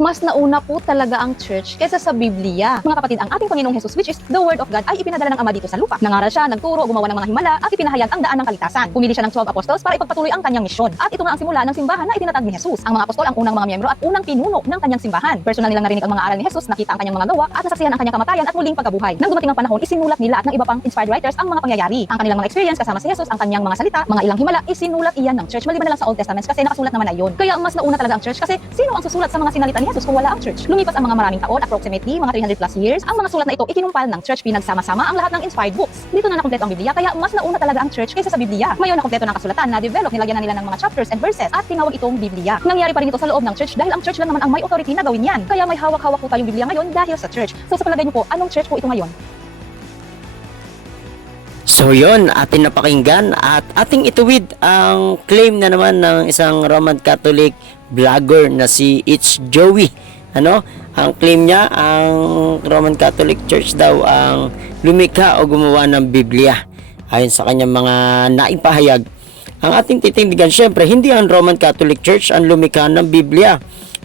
Mas nauna po talaga ang church kaysa sa Biblia. Mga kapatid, ang ating Panginoong Jesus, which is the Word of God, ay ipinadala ng Ama dito sa lupa. Nangaral siya, nagturo, gumawa ng mga himala, at ipinahayag ang daan ng kaligtasan. Pumili siya ng 12 apostles para ipagpatuloy ang kanyang misyon. At ito nga ang simula ng simbahan na itinatag ni Jesus. Ang mga apostol ang unang mga miyembro at unang pinuno ng kanyang simbahan. Personal nilang narinig ang mga aral ni Jesus, nakita ang kanyang mga gawa, at nasaksihan ang kanyang kamatayan at muling pagkabuhay. Nang dumating ang panahon, isinulat nila at ng iba pang inspired writers ang mga pangyayari. Ang kanilang mga experience kasama si Jesus, ang kanyang mga salita, mga ilang himala, isinulat iyan ng church. Maliban na lang sa Old Testament kasi nakasulat naman na yun. Kaya mas nauna talaga ang church kasi sino ang susulat sa mga sinalita ni Jesus kung wala ang church? Lumipas ang mga maraming taon, approximately mga 300 plus years, ang mga sulat na ito ikinumpal ng church, pinagsama-sama ang lahat ng inspired books. Dito na nakumpleto ang Biblia, kaya mas nauna talaga ang church kaysa sa Biblia. Ngayon nakumpleto ng kasulatan, na-develop, nilagyan na nila ng mga chapters and verses at tinawag itong Biblia. Nangyari pa rin ito sa loob ng church dahil ang church lang naman ang may authority na gawin yan. Kaya may hawak-hawak po tayong Biblia ngayon dahil sa church. So sa palagay niyo po, anong church po ito ngayon? So yun, ating napakinggan at ating ituwid ang claim na naman ng isang Roman Catholic vlogger na si It's Joey. Ang claim niya, ang Roman Catholic Church daw ang lumikha o gumawa ng Biblia. Ayon sa kanyang mga naipahayag, ang ating titindigan, syempre, hindi ang Roman Catholic Church ang lumikha ng Biblia.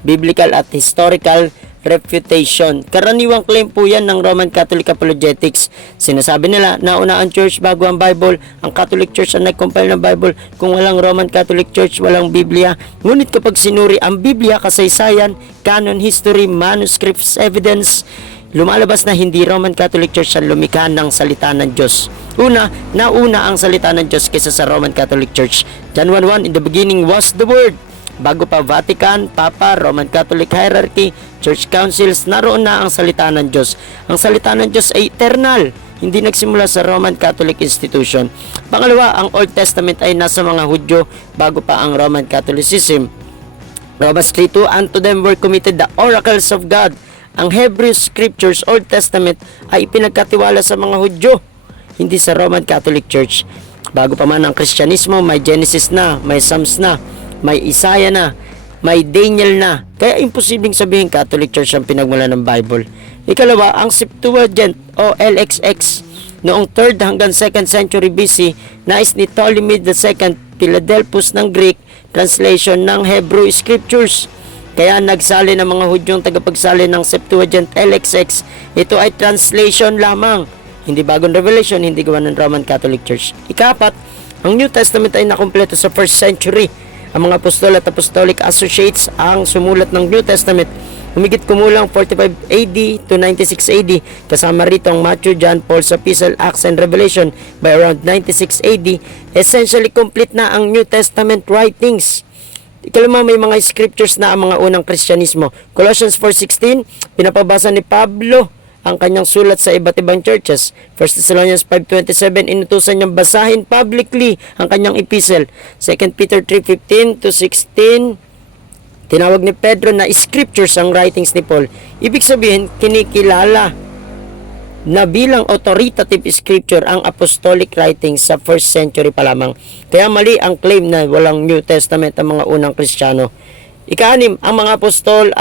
Biblical at historical refutation. Karaniwang claim po yan ng Roman Catholic Apologetics. Sinasabi nila, nauna ang church bago ang Bible. Ang Catholic Church ang nag-compile ng Bible. Kung walang Roman Catholic Church, walang Biblia. Ngunit kapag sinuri ang Biblia, kasaysayan, canon, history, manuscripts, evidence, lumalabas na hindi Roman Catholic Church ang lumikha ng salita ng Diyos. Nauna ang salita ng Diyos kaysa sa Roman Catholic Church. John 1:1, in the beginning was the Word. Bago pa Vatican, Papa, Roman Catholic hierarchy, church councils, naroon na ang salita ng Diyos. Ang salita ng Diyos ay eternal, hindi nagsimula sa Roman Catholic institution. Pangalawa, ang Old Testament ay nasa mga Hudyo bago pa ang Roman Catholicism. Romans 3:2, unto them were committed the oracles of God. Ang Hebrew Scriptures, Old Testament, ay pinagkatiwala sa mga Hudyo, hindi sa Roman Catholic Church. Bago pa man ang Kristyanismo, may Genesis na, may Psalms na, may Isaiah na, may Daniel na. Kaya imposibleng sabihin Catholic Church ang pinagmula ng Bible. Ikalawa, ang Septuagint o LXX noong 3rd hanggang 2nd century BC, nais ni Ptolemy II Philadelphus ng Greek, translation ng Hebrew Scriptures. Kaya nagsali ng mga Hudyong tagapagsali ng Septuagint LXX. Ito ay translation lamang, hindi bagong revelation, hindi gawa ng Roman Catholic Church. Ikapat, ang New Testament ay nakumpleto sa 1st century. Ang mga apostol at apostolic associates ang sumulat ng New Testament humigit kumulang 45 AD to 96 AD. Kasama rito ang Matthew, John, Paul's Epistle, Acts, and Revelation. By around 96 AD, essentially complete na ang New Testament writings. Ikalima, may mga scriptures na ang mga unang Kristyanismo. Colossians 4:16, pinapabasa ni Pablo ang kanyang sulat sa iba't ibang churches. 1 Thessalonians 5:27, inutusan niyang basahin publicly ang kanyang epistle. 2 Peter 3:15 to 16, tinawag ni Pedro na scriptures ang writings ni Paul. Ibig sabihin, kinikilala na bilang authoritative scripture ang apostolic writings sa 1st century pa lamang. Kaya mali ang claim na walang New Testament ang mga unang Kristiyano. Ika-6, ang mga apostol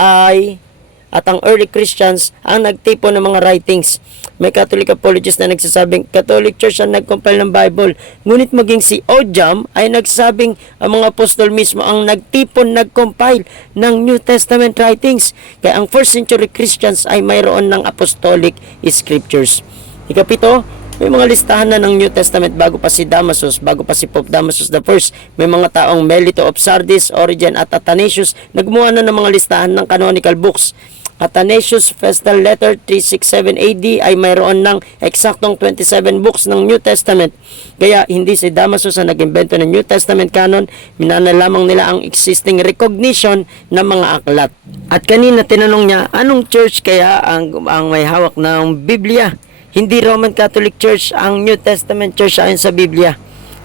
at ang early Christians ang nagtipon ng mga writings. May Catholic apologists na nagsasabing Catholic Church ang nag-compile ng Bible. Ngunit maging si Ojam ay nagsasabing ang mga apostol mismo ang nagtipon, nag-compile ng New Testament writings. Kaya ang 1st century Christians ay mayroon ng apostolic scriptures. Ikapito, may mga listahan na ng New Testament bago pa si Damasus, bago pa si Pope Damasus I. May mga taong Melito of Sardis, Origen at Athanasius nagmuha na ng mga listahan ng canonical books. Athanasius Festal Letter 367 AD ay mayroon ng eksaktong 27 books ng New Testament. Kaya hindi si Damasus ang nag-imbento ng New Testament canon, minana lamang nila ang existing recognition ng mga aklat. At kanina tinanong niya, anong church kaya ang may hawak ng Biblia? Hindi Roman Catholic Church ang New Testament Church ayon sa Biblia.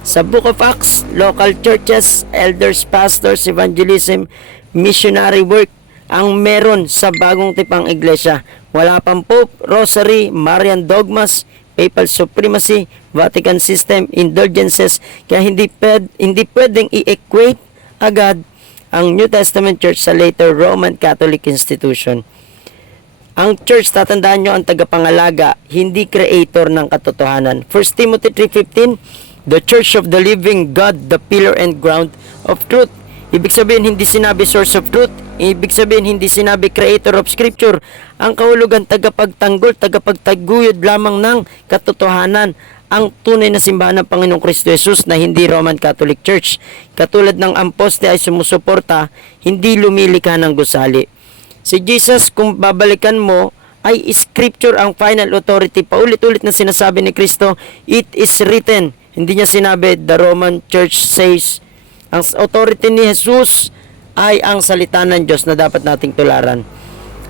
Sa Book of Acts, local churches, elders, pastors, evangelism, missionary work ang meron sa bagong tipang iglesia. Wala pang Pope, Rosary, Marian dogmas, Papal supremacy, Vatican system, indulgences. Kaya hindi pwedeng i-equate agad ang New Testament Church sa later Roman Catholic institution. Ang church, tatandaan nyo, ang tagapangalaga, hindi creator ng katotohanan. 1 Timothy 3:15, the church of the living God, the pillar and ground of truth. Ibig sabihin, hindi sinabi source of truth, Ibig sabihin, hindi sinabi creator of scripture. Ang kahulugan, tagapagtanggol, tagapagtaguyod lamang ng katotohanan. Ang tunay na simbahan ng Panginoong Kristo Jesus na hindi Roman Catholic Church. Katulad ng amposte ay sumusuporta, hindi lumilikha ng gusali. Si Jesus, kung babalikan mo, ay scripture ang final authority. Paulit-ulit na sinasabi ni Kristo, it is written. Hindi niya sinabi, the Roman Church says. Ang authority ni Jesus ay ang salita ng Diyos na dapat nating tularan.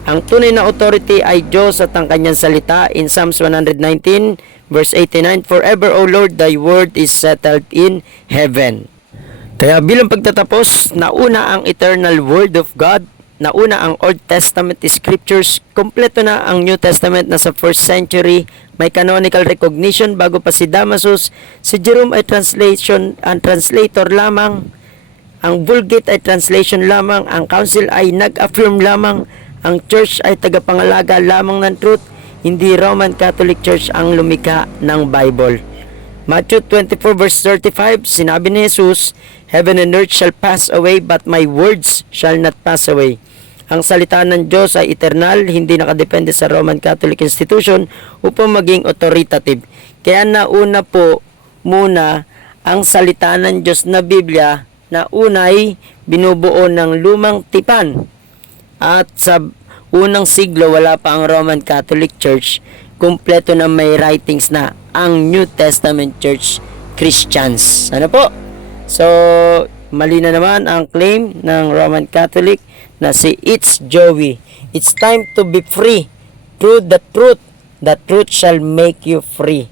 Ang tunay na authority ay Diyos at ang kanyang salita in Psalms 119 verse 89, forever, O Lord, thy word is settled in heaven. Kaya bilang pagtatapos, nauna ang eternal word of God, nauna ang Old Testament scriptures, kompleto na ang New Testament na sa 1st century, may canonical recognition bago pa si Damasus, si Jerome ay translator lamang, ang Vulgate ay translation lamang, ang Council ay nag-affirm lamang, ang Church ay tagapangalaga lamang ng truth, hindi Roman Catholic Church ang lumikha ng Bible. Matthew 24 verse 35, sinabi ni Jesus, heaven and earth shall pass away, but my words shall not pass away. Ang salita ng Diyos ay eternal, hindi nakadepende sa Roman Catholic institution upang maging authoritative. Kaya nauna po muna ang salita ng Diyos na Biblia na unay binubuo ng lumang tipan. At sa unang siglo, wala pa ang Roman Catholic Church, kumpleto na may writings na ang New Testament Church Christians. Ano po? So, mali na naman ang claim ng Roman Catholic na si It's Joey. It's time to be free. Through the truth shall make you free.